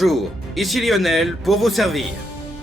Bonjour, ici Lionel pour vous servir.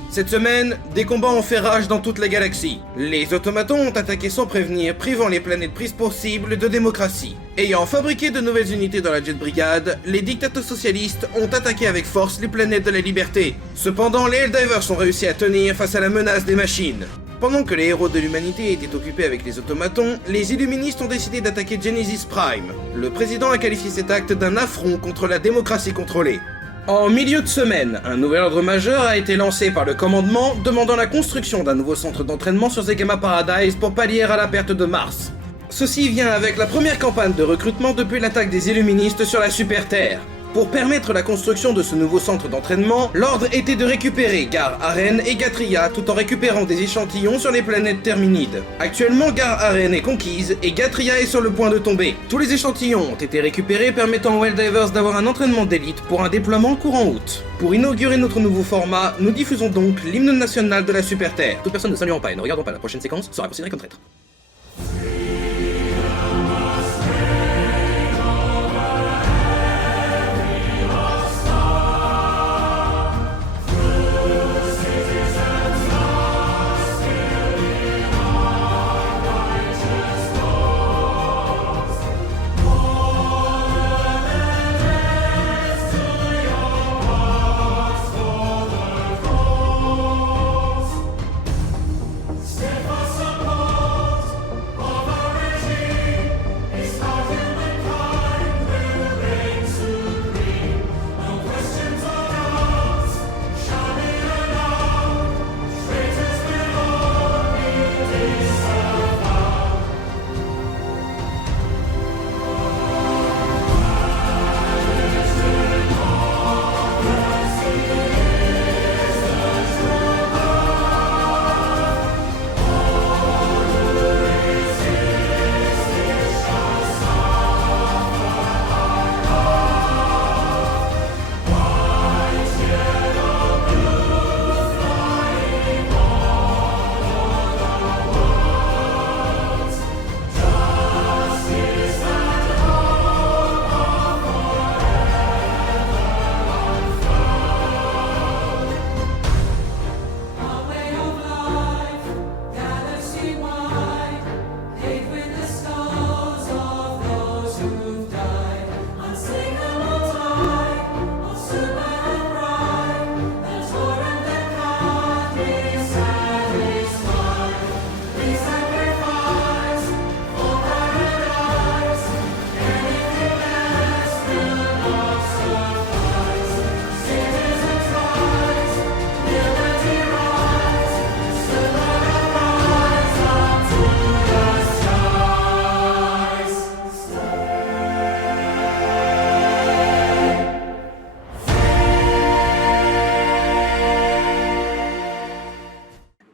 Cette semaine, des combats ont fait rage dans toute la galaxie. Les automatons ont attaqué sans prévenir, privant les planètes prises pour cible de démocratie. Ayant fabriqué de nouvelles unités dans la Jet Brigade, les dictateurs socialistes ont attaqué avec force les planètes de la liberté. Cependant, les Helldivers ont réussi à tenir face à la menace des machines. Pendant que les héros de l'humanité étaient occupés avec les automatons, les Illuministes ont décidé d'attaquer Genesis Prime. Le président a qualifié cet acte d'un affront contre la démocratie contrôlée. En milieu de semaine, un nouvel ordre majeur a été lancé par le commandement demandant la construction d'un nouveau centre d'entraînement sur Zegama Paradise pour pallier à la perte de Mars. Ceci vient avec la première campagne de recrutement depuis l'attaque des Illuministes sur la Super Terre. Pour permettre la construction de ce nouveau centre d'entraînement, l'ordre était de récupérer Gar Aren et Gatria tout en récupérant des échantillons sur les planètes terminides. Actuellement, Gar Aren est conquise et Gatria est sur le point de tomber. Tous les échantillons ont été récupérés permettant aux Helldivers d'avoir un entraînement d'élite pour un déploiement courant août. Pour inaugurer notre nouveau format, nous diffusons donc l'hymne national de la Super Terre. Toute personne ne saluant pas et ne regardant pas la prochaine séquence sera considérée comme traître.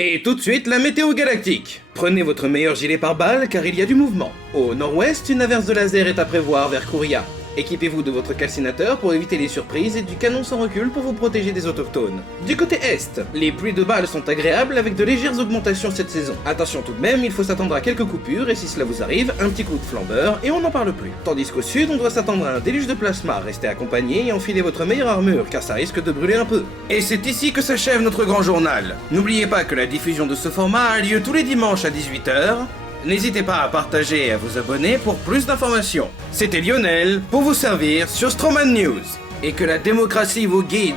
Et tout de suite, la météo galactique. Prenez votre meilleur gilet pare-balles car il y a du mouvement. Au nord-ouest, une averse de laser est à prévoir vers Kouria. Équipez-vous de votre calcinateur pour éviter les surprises et du canon sans recul pour vous protéger des autochtones. Du côté est, les pluies de balles sont agréables avec de légères augmentations cette saison. Attention tout de même, il faut s'attendre à quelques coupures et si cela vous arrive, un petit coup de flambeur et on n'en parle plus. Tandis qu'au sud, on doit s'attendre à un déluge de plasma, restez accompagné et enfilez votre meilleure armure car ça risque de brûler un peu. Et c'est ici que s'achève notre grand journal. N'oubliez pas que la diffusion de ce format a lieu tous les dimanches à 18 h. N'hésitez pas à partager et à vous abonner pour plus d'informations. C'était Lionel pour vous servir sur Stroman News. Et que la démocratie vous guide.